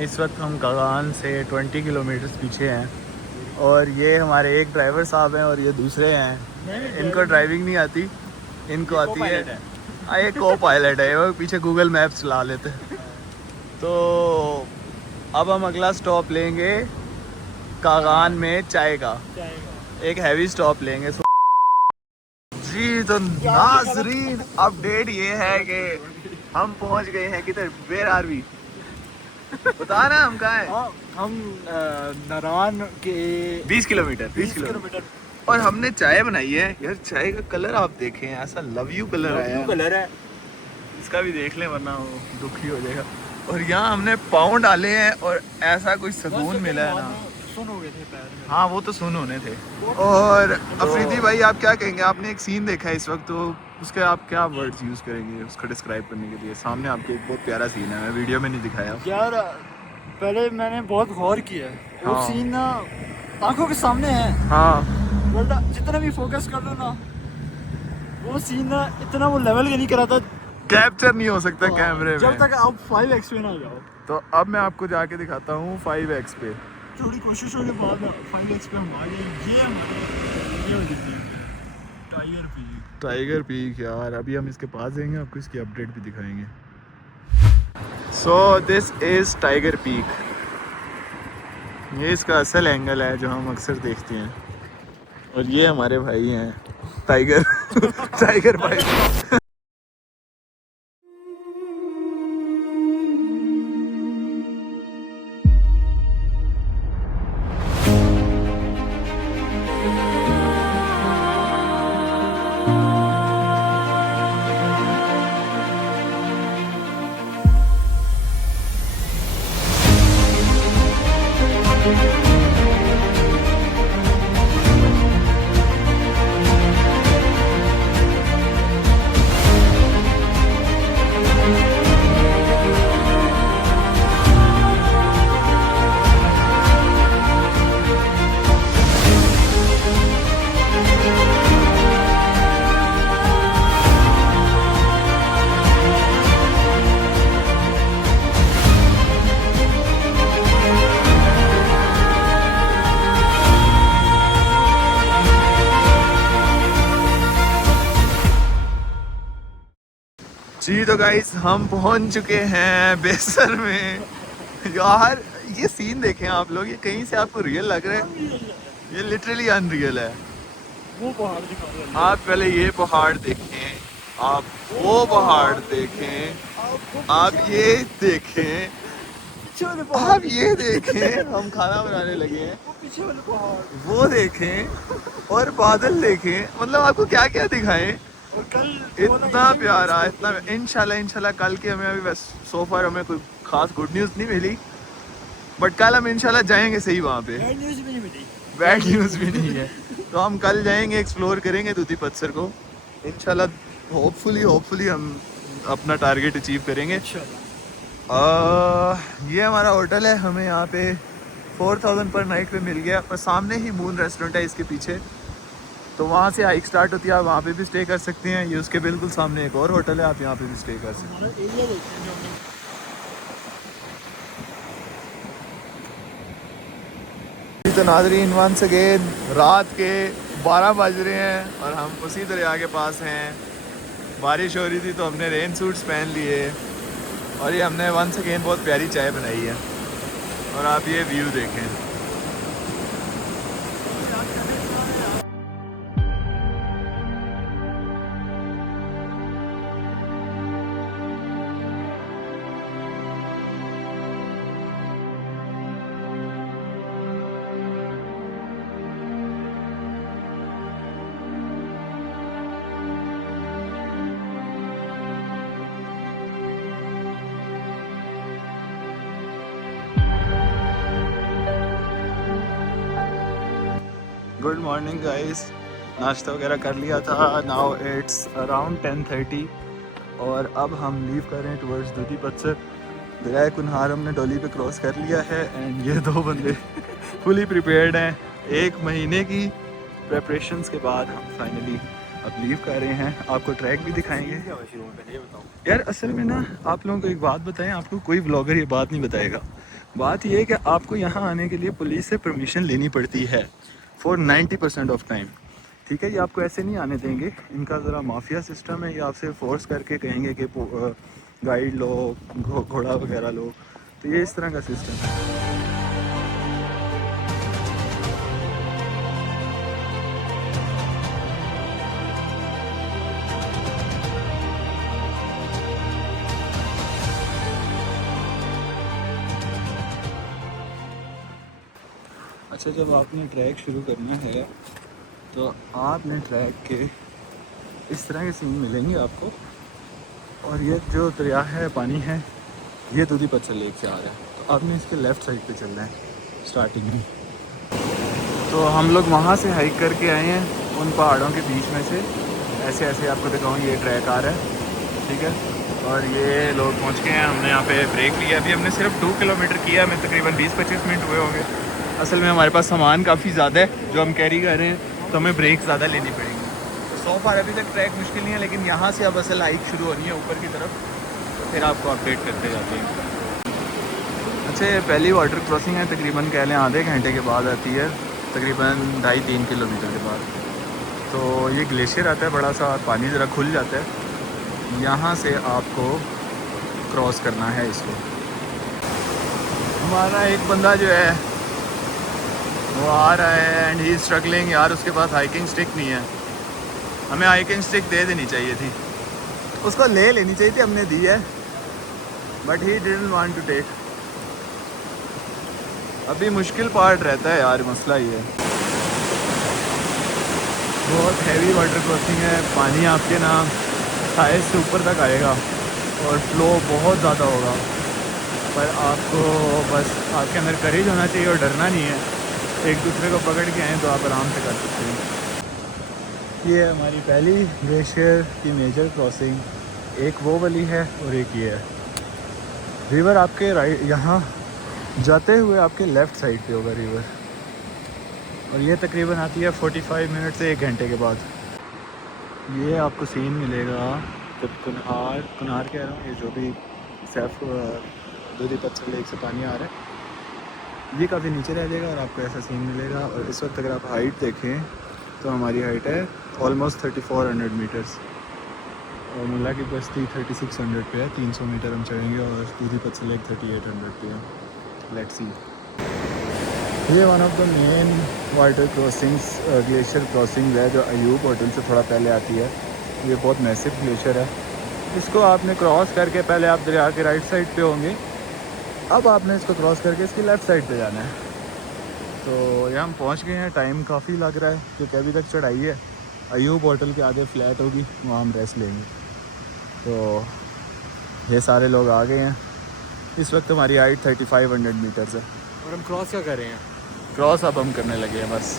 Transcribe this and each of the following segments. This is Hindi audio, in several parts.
इस वक्त हम कागान से 20 किलोमीटर पीछे हैं और ये हमारे एक ड्राइवर साहब हैं और ये दूसरे हैं। इनको ड्राइविंग नहीं आती, इनको आती है। हाँ, ये को पायलट है, वो पीछे गूगल मैप्स चला लेते हैं। तो अब हम अगला स्टॉप लेंगे कागान में चाय का, एक हैवी स्टॉप लेंगे। जी तो नाजरीन, अपडेट ये है कि हम पहुंच गए हैं किधर, वेयर आर वी, बता ना हम कहाँ हैं। हम नारायण के 20 किलोमीटर और हमने चाय बनाई है यार। चाय का कलर आप देखें, ऐसा लव यू कलर आया है। इसका भी देख लें वरना वो दुखी हो जाएगा। और यहाँ हमने पाँव डाले हैं और ऐसा कुछ सुकून मिला है ना। सुन हो गए थे पैर में। हाँ वो तो सुन होने थे। और अफरीदी भाई आप क्या कहेंगे, आपने एक सीन देखा है इस वक्त, तो उसके आप क्या वर्ड्स यूज़ करेंगे उसको डिस्क्राइब करने के लिए? सामने आपके एक बहुत प्यारा सीन है, मैं वीडियो में नहीं दिखाया यार पहले मैंने बहुत गौर किया है, वो हाँ। सीन ना आंखों के सामने है, हाँ वरना जितना भी फोकस कर लो ना वो सीन ना इतना वो लेवल के नहीं करा था, कैप्चर नहीं हो सकता कैमरे में जब तक आप 5x पे ना जाओ। तो अब मैं आपको जाके दिखाता हूँ 5x पे। थोड़ी कोशिशों के बाद 5x पे हम आ गए। ये हमारे टाइगर पीक यार, अभी हम इसके पास जाएंगे, आपको इसकी अपडेट भी दिखाएंगे। So this is tiger peak. ये इसका असल एंगल है जो हम अक्सर देखते हैं। और ये हमारे भाई हैं टाइगर टाइगर भाई। जी तो गाइस हम पहुंच चुके हैं बेसर में। यार ये सीन देखें आप लोग, ये कहीं से आपको रियल लग रहा है, ये लिटरली अनरियल है। वो पहाड़ दिखा रहे हैं। आप पहले ये पहाड़ देखें, आप वो पहाड़ देखें, आप ये देखें, पीछे वाले पहाड़, आप ये देखें, हम खाना बनाने लगे हैं, वो पीछे वाले पहाड़, वो देखें और बादल देखें। मतलब आपको क्या क्या दिखाएं। और कल इतना प्यारा, इतना इंशाल्लाह कल की हमें अभी बस सो फार हमें कोई खास गुड न्यूज़ नहीं मिली, बट कल हम इंशाल्लाह जाएंगे सही वहाँ पे। बैड न्यूज़ भी नहीं मिली। बैड न्यूज़ भी नहीं है। तो हम कल जाएंगे, एक्सप्लोर करेंगे दूधी पत्थर को इंशाल्लाह। होपफुली हम अपना टारगेट अचीव करेंगे। ये हमारा होटल है, हमें यहाँ पे 4000 पर नाइट पे मिल गया। और सामने ही मून रेस्टोरेंट है इसके पीछे, तो वहाँ से हाइक स्टार्ट होती है, आप वहाँ पे भी स्टे कर सकते हैं। ये उसके बिल्कुल सामने एक और होटल है, आप यहाँ पे भी स्टे कर सकते हमारा एरिया देखते हैं जो हमने हैं। तो नाज़रीन वंस अगेन रात के 12 बज रहे हैं और हम उसी दरिया के पास हैं। बारिश हो रही थी तो हमने रेन सूट्स पहन लिए और ये हमने वंस अगेन बहुत प्यारी चाय बनाई है। और आप ये व्यू देखें। गुड मॉर्निंग गाइस, नाश्ता वगैरह कर लिया था। नाउ इट्स अराउंड 10:30 और अब हम लीव कर रहे हैं टुवर्ड्स दूधी पत्थर। दरिया कुन्हार हमने डोली पे क्रॉस कर लिया है एंड ये दो बंदे फुली प्रिपेयर्ड हैं। 1 महीने की प्रेपरेशंस के बाद हम फाइनली अब लीव कर रहे हैं। आपको ट्रैक भी दिखाएंगे। यार असल में ना आप लोगों को एक बात बताएं, आपको कोई ब्लॉगर ये बात नहीं बताएगा। बात ये है कि आपको यहाँ आने के लिए पुलिस से परमिशन लेनी पड़ती है फॉर 90% ऑफ टाइम। ठीक है, ये आपको ऐसे नहीं आने देंगे, इनका ज़रा माफिया सिस्टम है, ये आपसे फोर्स करके कहेंगे कि गाइड लो, घोड़ा वगैरह लो, तो ये इस तरह का सिस्टम है। अच्छा, जब आपने ट्रैक शुरू करना है तो आपने ट्रैक के इस तरह के सीन मिलेंगे आपको, और ये जो दरिया है, पानी है, ये दूधी पत्थर लेक से आ रहा है, तो आपने इसके लेफ़्ट साइड पे चलना है स्टार्टिंग में। तो हम लोग वहाँ से हाइक करके आए हैं उन पहाड़ों के बीच में से, ऐसे ऐसे आपको दिखाऊँ, ये ट्रैक आ रहा है, ठीक है। और ये लोग पहुँच गए हैं, हमने यहाँ पे ब्रेक लिया, अभी हमने सिर्फ 2 किलोमीटर किया, हमें तकरीबन 20-25 मिनट हुए होंगे। असल में हमारे पास सामान काफ़ी ज़्यादा है जो हम कैरी कर रहे हैं, तो हमें ब्रेक ज़्यादा लेनी पड़ेगी। तो सो फार अभी तक ट्रैक मुश्किल नहीं है, लेकिन यहाँ से अब असल हाइक शुरू होनी है ऊपर की तरफ, तो फिर आपको अपडेट करते जाते हैं। अच्छा, ये पहली वाटर क्रॉसिंग है, तकरीबन कह लें आधे घंटे के बाद आती है, तकरीबन 2.5-3 किलोमीटर के बाद। तो ये ग्लेशियर आता है बड़ा सा, पानी ज़रा खुल जाता है, यहाँ से आपको क्रॉस करना है इसको। हमारा एक बंदा जो है वो आ रहा है एंड ही स्ट्रगलिंग, यार उसके पास हाइकिंग स्टिक नहीं है, हमें हाइकिंग स्टिक दे देनी चाहिए थी, उसको ले लेनी चाहिए थी, हमने दी है, but he didn't want to take. अभी मुश्किल पार्ट रहता है यार, मसला ये है, बहुत हैवी वाटर क्रॉसिंग है, पानी आपके ना थाइस से ऊपर तक आएगा और फ्लो बहुत ज़्यादा होगा, पर आपको बस आपके अंदर करेज होना चाहिए और डरना नहीं है, एक दूसरे को पकड़ के आएँ तो आप आराम से कर सकते हैं। ये है हमारी पहली ग्लेशियर की मेजर क्रॉसिंग, एक वो वाली है और एक ये है। रिवर आपके राइट, यहाँ जाते हुए आपके लेफ़्ट साइड पे होगा रिवर, और ये तकरीबन आती है 45 मिनट से 1 घंटे के बाद। ये आपको सीन मिलेगा जब कुनार कह रहा हूँ, ये जो भी सैफ दूधी पत्थर लेक से पानी आ रहा है, ये काफ़ी नीचे रह जाएगा और आपको ऐसा सीन मिलेगा। और इस वक्त अगर आप हाइट देखें तो हमारी हाइट है ऑलमोस्ट 3400 मीटर्स, और मुल्ला की बस्ती 3600 पे है, 300 मीटर हम चढ़ेंगे, और दूधी पत्थर लेक 3800 पे है। Let's see. ये one of the main water crossings, glacier crossing है, जो अयूब होटल से थोड़ा पहले आती है। ये बहुत मैसिव ग्लेशियर है, इसको आपने क्रॉस करके, पहले आप दरिया के राइट साइड पे होंगे, अब आपने इसको क्रॉस करके इसकी लेफ़्ट साइड पे जाना है। तो ये हम पहुंच गए हैं, टाइम काफ़ी लग रहा है क्योंकि अभी तक चढ़ाई है। अयूब होटल के आगे फ्लैट होगी, वहाँ हम रेस्ट लेंगे। तो ये सारे लोग आ गए हैं, इस वक्त हमारी हाइट 3500 मीटर्स है, और हम क्रॉस क्या कर रहे हैं? क्रॉस अब हम करने लगे हैं बस।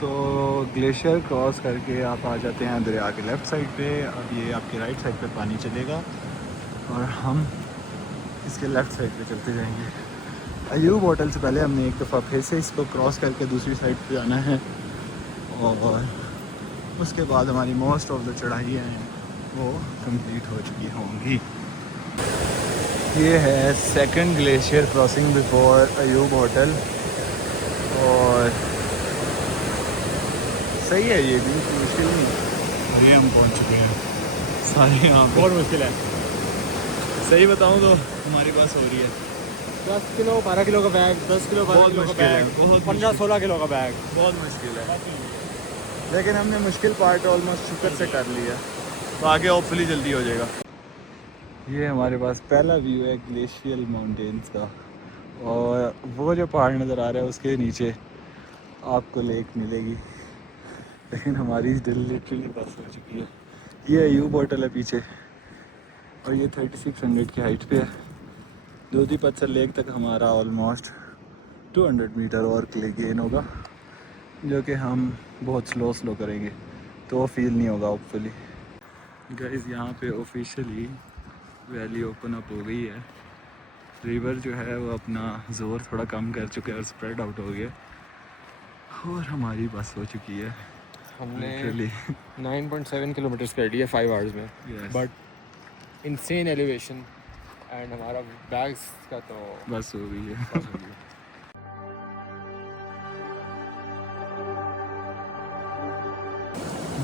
तो ग्लेशियर क्रॉस करके आप आ जाते हैं दरिया के लेफ़्ट साइड पे। अब ये आपके राइट साइड पे पानी चलेगा और हम इसके लेफ़्ट साइड पे चलते जाएंगे। अयूब होटल से पहले हमने एक दफ़ा फिर से इसको क्रॉस करके दूसरी साइड पे जाना है, और उसके बाद हमारी मोस्ट ऑफ द चढ़ाइयाँ हैं वो कंप्लीट हो चुकी होंगी। ये है second glacier crossing before Ayub hotel, और सही है, ये भी मुश्किल नहीं। और ये हम पहुंच चुके हैं सारे यहाँ पे। बहुत मुश्किल है, सही बताऊँ तो हमारी बस हो रही है 10 किलो 12 किलो का बैग, 10 किलो 12 बहुत किलो का मुश्किल है, बैग, बहुत 15-16 किलो का बैग। बहुत मुश्किल है, लेकिन हमने मुश्किल पार्ट ऑलमोस्ट शुक्र से कर लिया, तो आगे होपफुली जल्दी हो जाएगा। ये हमारे पास पहला व्यू है ग्लेशियल माउंटेन्स का, और वो जो पहाड़ नज़र आ रहा है उसके नीचे आपको लेक मिलेगी, लेकिन हमारी लिटरली बस हो चुकी है। ये अयूब होटल है पीछे, और ये 3600 की हाइट पे है। दूधी पत्थर लेक तक हमारा ऑलमोस्ट 200 मीटर और गेन होगा, जो कि हम बहुत स्लो करेंगे, तो वो फील नहीं होगा होपफुली। गाइस, यहाँ पे ऑफिशियली वैली ओपन अप हो गई है, रिवर जो है वो अपना ज़ोर थोड़ा कम कर चुका है और स्प्रेड आउट हो गया और हमारी बस हो चुकी है हमने लिटरली 9.7 किलोमीटर्स कर लिए 5 आवर्स में, Yes. But insane elevation and हमारा बैग्स का तो बस हो गई है। बस हो गया।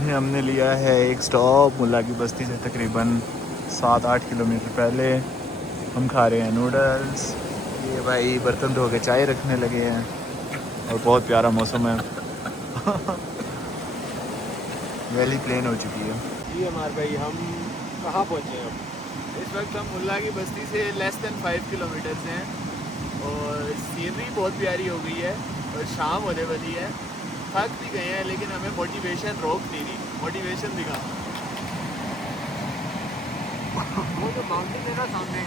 ये हमने लिया है एक स्टॉप मुल्ला की बस्ती से तकरीबन 7-8 किलोमीटर पहले। हम खा रहे हैं नूडल्स। ये भाई बर्तन धो के चाय रखने लगे हैं और बहुत प्यारा मौसम है। वैली प्लेन हो चुकी है। जी हमारे भाई, हम कहाँ पहुँचे अब? इस वक्त हम मुल्ला की बस्ती से लेस देन 5 किलोमीटर्स हैं और सीनरी बहुत प्यारी हो गई है और शाम होने वाली है। थक भी गए हैं लेकिन हमें मोटिवेशन रोक नहीं रही। मोटिवेशन दिखा। वो जो माउंटेन है ना सामने,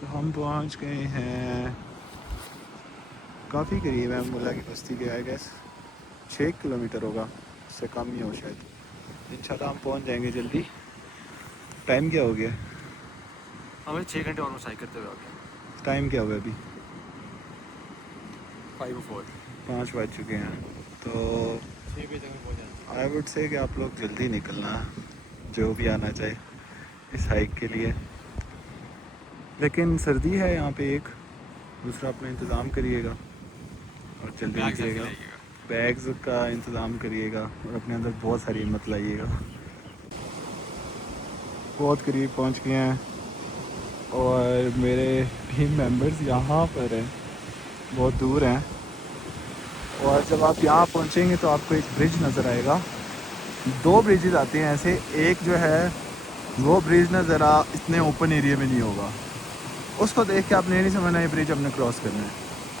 तो हम पहुंच गए हैं, काफ़ी करीब है मुल्ला की बस्ती के। आई गेस 6 किलोमीटर होगा, उससे कम ही हो शायद। इंशाल्लाह हम पहुंच जाएंगे जल्दी। टाइम क्या हो गया? हमें 6 घंटे ऑलमोस्ट हाइक करते हुए आ गए। टाइम क्या हुआ अभी? 5:04 5 बज चुके हैं। तो 6 बजे तक पहुँच जाएंगे। आई वुड से कि आप लोग जल्दी निकलना, जो भी आना चाहे इस हाइक के लिए। लेकिन सर्दी है यहाँ पे एक। दूसरा अपना इंतज़ाम करिएगा और जल्दी निकलिएगा। बैग्स का इंतज़ाम करिएगा और अपने अंदर बहुत सारी हिम्मत लाइएगा। बहुत करीब पहुँच गए हैं और मेरे टीम मेंबर्स यहाँ पर हैं, बहुत दूर हैं। और जब आप यहाँ पहुँचेंगे तो आपको एक ब्रिज नज़र आएगा। 2 ब्रिजेज आते हैं ऐसे। एक जो है वो ब्रिज ना ज़रा इतने ओपन एरिया में नहीं होगा, उसको देख के आपने ये नहीं समझना ये ब्रिज आपने क्रॉस करना है।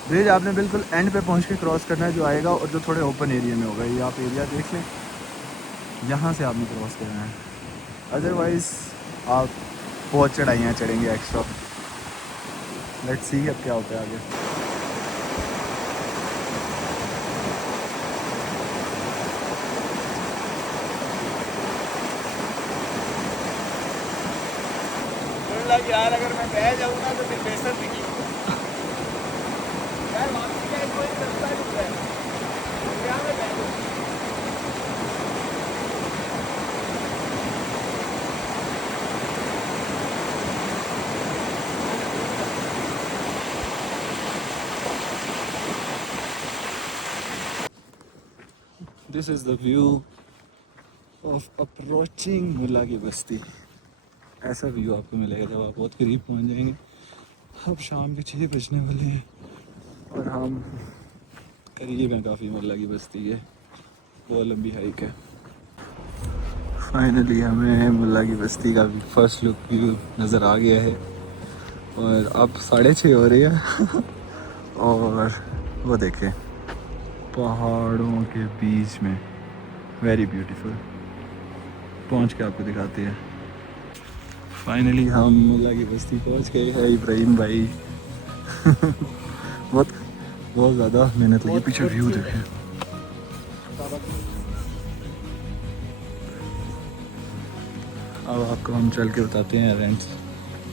ब्रिज आपने बिल्कुल एंड पे पहुँच के क्रॉस करना है जो आएगा, और जो थोड़े ओपन एरिया में होगा। ये आप एरिया देख लें, यहाँ से आपने क्रॉस करना है। अदरवाइज़ आप बहुत चढ़ाइयाँ चढ़ेंगे एक्स्ट्रा। लेट्स सी अब क्या होता है आगे। यार अगर मैं बह जाऊँगा तो फिर बेसर निकलूँगा यार। वापसी का कोई रास्ता नहीं है, क्या मैं बह जाऊँ? This is the view of approaching मुल्ला की बस्ती। ऐसा व्यू आपको मिलेगा जब आप बहुत करीब पहुंच जाएंगे। अब शाम के 6 बजने वाले हैं और हम करीब हैं काफ़ी मुल्ला की बस्ती के। बहुत लंबी हाइक है। फाइनली हमें मुल्ला की बस्ती का फर्स्ट लुक व्यू नज़र आ गया है और अब 6:30 हो रही है। और वो देखें, पहाड़ों के बीच में, वेरी ब्यूटीफुल। पहुंच के आपको दिखाते हैं। फाइनली हम मुल्ला की बस्ती पहुंच गए हैं। इब्राहिम भाई बहुत ज़्यादा मेहनत लगी। पीछे व्यू देखें। अब आपको हम चल के बताते हैं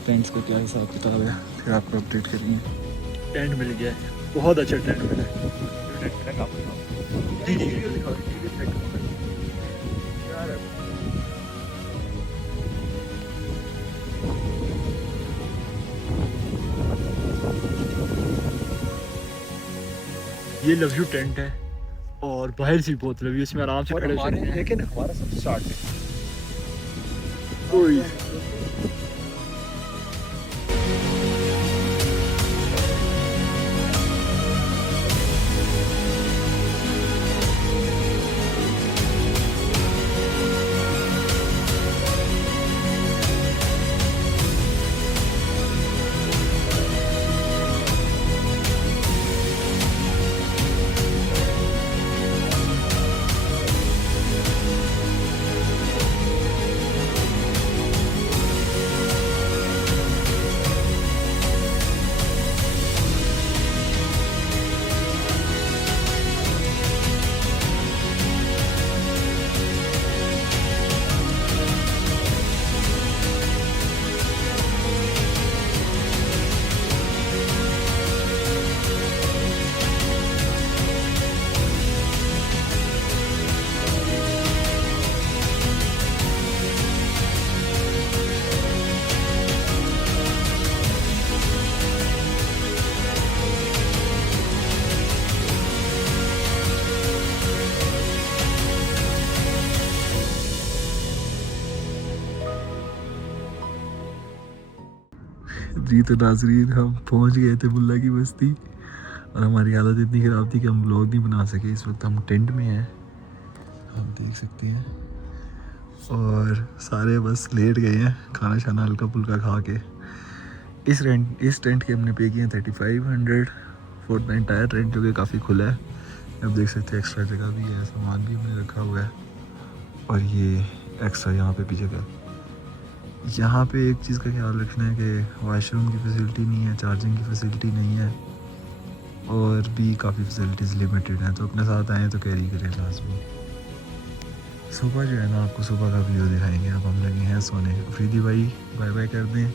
टेंट्स का क्या हिसाब किताब है, फिर आपको अपडेट करेंगे। टेंट मिल गया है, बहुत अच्छा टेंट मिला है। ये लव यू टेंट है और बाहर से बहुत लव यू, इसमें आराम से खड़े हो सकते हैं। लेकिन हमारा सब स्टार्ट है कोई जी तो नाजरीन, हम पहुंच गए थे मुल्ला की बस्ती और हमारी हालत इतनी ख़राब थी कि हम व्लॉग नहीं बना सके। इस वक्त हम टेंट में हैं, आप देख सकते हैं, और सारे बस लेट गए हैं खाना शाना हल्का फुल्का खा के। इस टेंट के हमने पे किए हैं 3500 4 टायर रेंट, जो कि काफ़ी खुला है। अब देख सकते हैं एक्स्ट्रा जगह भी है, सामान भी हमने रखा हुआ है, और ये एक्स्ट्रा यहाँ पे भी जगह है। यहाँ पे एक चीज़ का ख्याल रखना है कि वाशरूम की फैसिलिटी नहीं है, चार्जिंग की फैसिलिटी नहीं है, और भी काफ़ी फैसिलिटीज़ लिमिटेड हैं, तो अपने साथ आएँ तो कैरी करें लाजमी। सुबह जो है ना, आपको सुबह का व्यू दिखाएंगे। अब हम लगे हैं सोने। अफरीदी भाई बाय बाय कर दें।